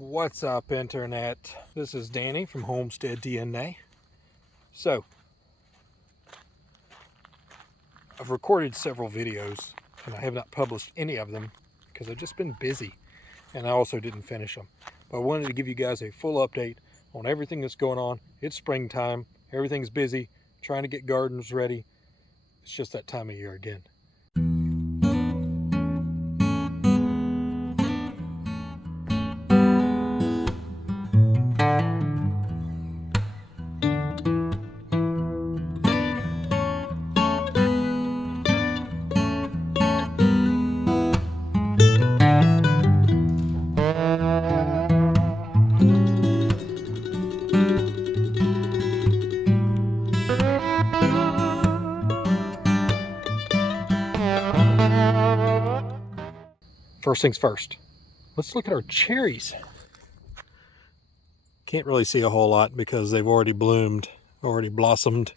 What's up, Internet? This is Danny from Homestead DNA. So, I've recorded several videos and I have not published any of them because I've just been busy and I also didn't finish them. But I wanted to give you guys a full update on everything that's going on. It's springtime, everything's busy, trying to get gardens ready. It's just that time of year again. First things first, let's look at our cherries. Can't really see a whole lot because they've already bloomed, already blossomed,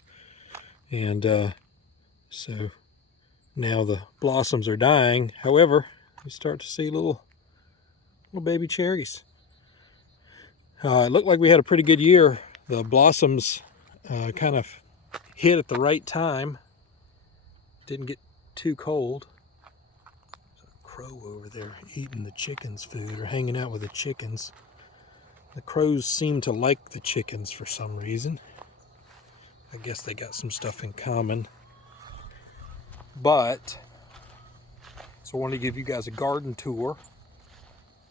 and so now the blossoms are dying. However, you start to see little baby cherries. It looked like we had a pretty good year. The blossoms kind of hit at the right time. Didn't get too cold. There's a crow over there eating the chickens' food or hanging out with the chickens. The crows seem to like the chickens for some reason. I guess they got some stuff in common. But, so I wanted to give you guys a garden tour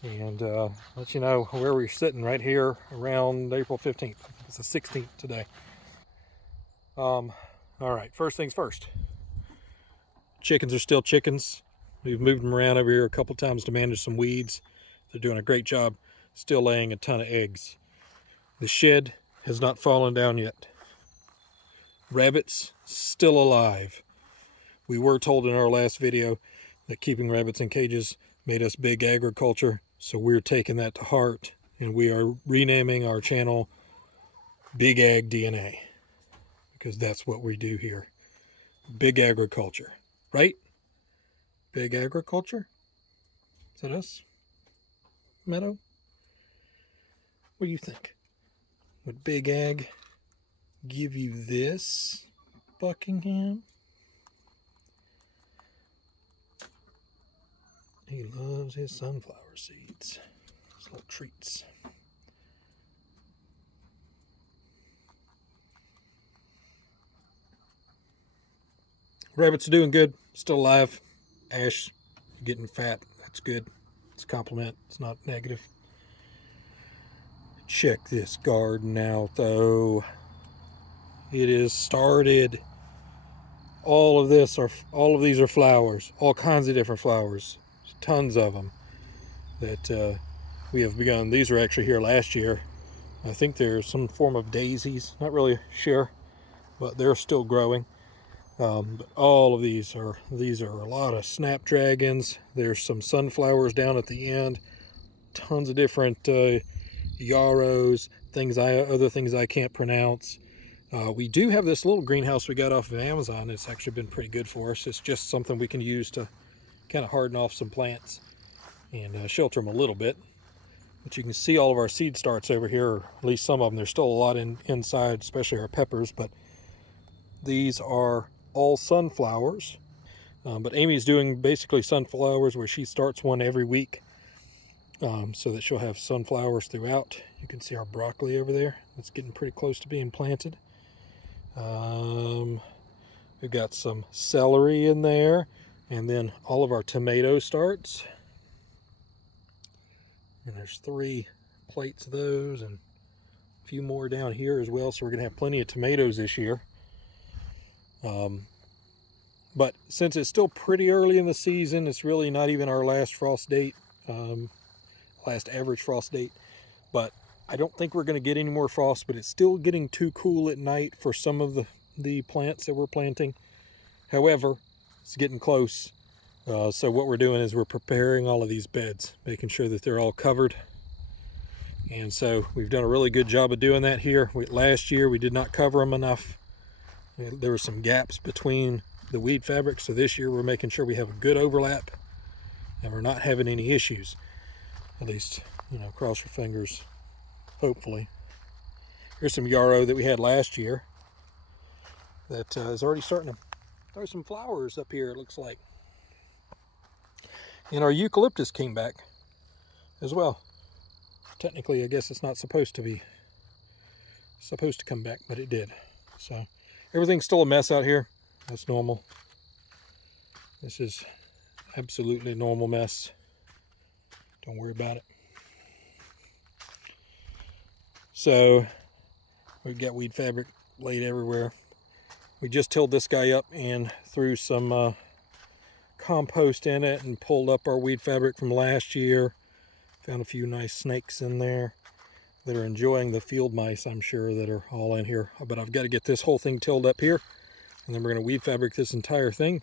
and let you know where we're sitting right here around April 15th. It's the 16th today. All right, first things first. Chickens are still chickens. We've moved them around over here a couple times to manage some weeds. They're doing a great job, still laying a ton of eggs. The shed has not fallen down yet. Rabbits still alive. We were told in our last video that keeping rabbits in cages made us big agriculture, so we're taking that to heart and we are renaming our channel Big Ag DNA because that's what we do here. Big agriculture, right? Big agriculture? Is that us? Meadow? What do you think? Would Big Ag give you this, Buckingham? He loves his sunflower seeds. His little treats. Rabbits are doing good. Still alive. Ash getting fat. That's good. It's a compliment. It's not negative. Check this garden out, though. It is started. All of these are flowers. All kinds of different flowers. Tons of them that we have begun. These were actually here last year. I think they're some form of daisies. Not really sure, but they're still growing. But all of these are a lot of snapdragons. There's some sunflowers down at the end. Tons of different yarrows, other things I can't pronounce. We do have this little greenhouse we got off of Amazon. It's actually been pretty good for us. It's just something we can use to kind of harden off some plants and shelter them a little bit. But you can see all of our seed starts over here, or at least some of them. There's still a lot inside, especially our peppers, but these are all sunflowers. But Amy's doing basically sunflowers where she starts one every week so that she'll have sunflowers throughout. You can see our broccoli over there. It's getting pretty close to being planted. We've got some celery in there. And then all of our tomato starts. And there's 3 plates of those and a few more down here as well. So we're going to have plenty of tomatoes this year. But since it's still pretty early in the season, it's really not even our last frost date, last average frost date. But I don't think we're going to get any more frost, but it's still getting too cool at night for some of the plants that we're planting. However, it's getting close. So what we're doing is we're preparing all of these beds, making sure that they're all covered. And so we've done a really good job of doing that here. Last year we did not cover them enough. There were some gaps between the weed fabric. So this year we're making sure we have a good overlap and we're not having any issues. At least You know, cross your fingers, hopefully. Here's some yarrow that we had last year that is already starting to throw some flowers up here, it looks like. And our eucalyptus came back as well. Technically, I guess it's not supposed to come back, but it did. So everything's still a mess out here. That's normal. This is absolutely a normal mess. Don't worry about it. So we've got weed fabric laid everywhere. We just tilled this guy up and threw some compost in it and pulled up our weed fabric from last year. Found a few nice snakes in there that are enjoying the field mice, I'm sure, that are all in here. But I've got to get this whole thing tilled up here, and then we're going to weed fabric this entire thing.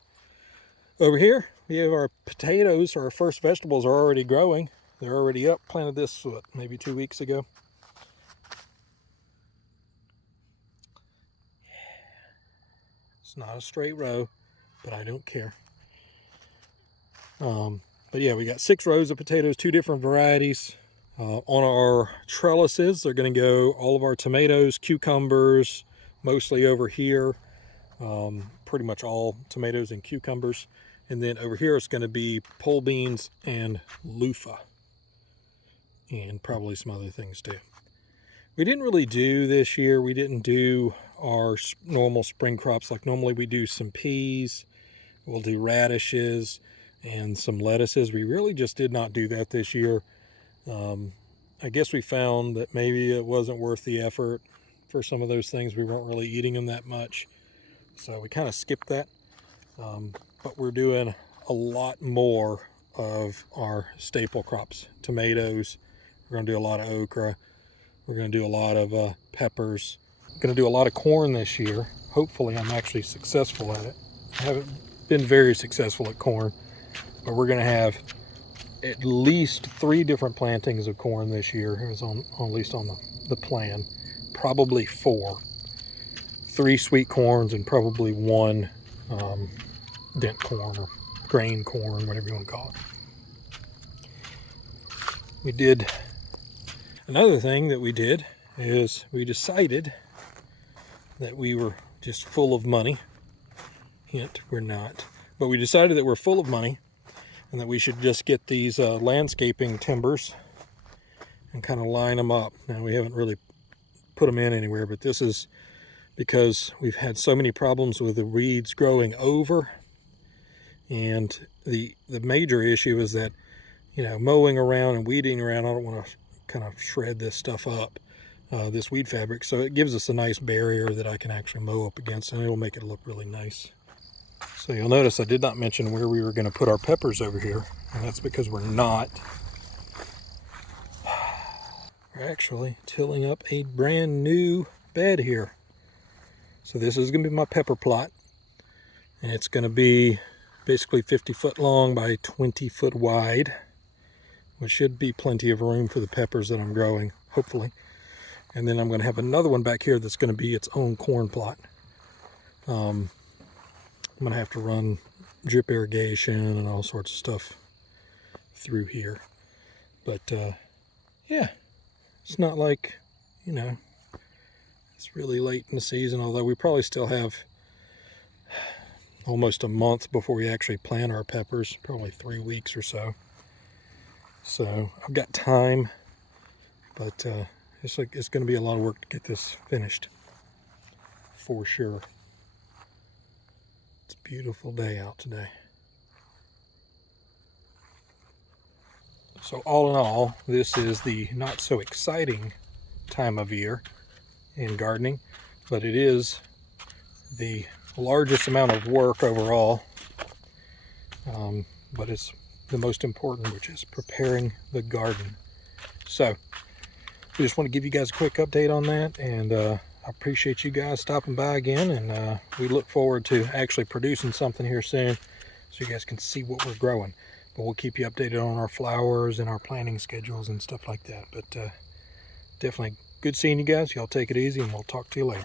Over here, we have our potatoes. Our first vegetables are already growing. They're already up. Planted this, what, maybe 2 weeks ago. It's not a straight row, but I don't care. But yeah, we got 6 rows of potatoes, 2 different varieties. On our trellises, they're going to go all of our tomatoes, cucumbers, mostly over here. Pretty much all tomatoes and cucumbers. And then over here it's going to be pole beans and loofah. And probably some other things too. We didn't really do this year, we didn't do our normal spring crops. Like normally we do some peas, we'll do radishes, and some lettuces. We really just did not do that this year. I guess we found that maybe it wasn't worth the effort for some of those things. We weren't really eating them that much, so we kind of skipped that. But we're doing a lot more of our staple crops. Tomatoes, we're going to do a lot of okra, we're going to do a lot of peppers. We're going to do a lot of corn this year. Hopefully I'm actually successful at it. I haven't been very successful at corn, but we're going to have at least 3 different plantings of corn this year. It was at least on the plan. Probably 4. 3 sweet corns and probably 1 dent corn or grain corn, whatever you want to call it. Another thing that we did is we decided that we were just full of money. Hint, we're not. But we decided that we're full of money and that we should just get these landscaping timbers and kind of line them up. Now, we haven't really put them in anywhere, but this is because we've had so many problems with the weeds growing over. And the major issue is that, you know, mowing around and weeding around, I don't want to kind of shred this stuff up, this weed fabric. So it gives us a nice barrier that I can actually mow up against, and it'll make it look really nice. So you'll notice I did not mention where we were going to put our peppers over here, and that's because we're actually tilling up a brand new bed here. So this is going to be my pepper plot, and it's going to be basically 50 foot long by 20 foot wide, which should be plenty of room for the peppers that I'm growing, hopefully. And then I'm going to have another one back here that's going to be its own corn plot. I'm going to have to run drip irrigation and all sorts of stuff through here. But yeah, it's not like, you know, it's really late in the season, although we probably still have almost a month before we actually plant our peppers, probably 3 weeks or so. So I've got time, but it's going to be a lot of work to get this finished, for sure. It's a beautiful day out today. So all in all, this is the not so exciting time of year in gardening, but it is the largest amount of work overall, but it's the most important, which is preparing the garden. So we just want to give you guys a quick update on that, and I appreciate you guys stopping by again, and we look forward to actually producing something here soon so you guys can see what we're growing. But we'll keep you updated on our flowers and our planting schedules and stuff like that. But definitely good seeing you guys. Y'all take it easy, and we'll talk to you later.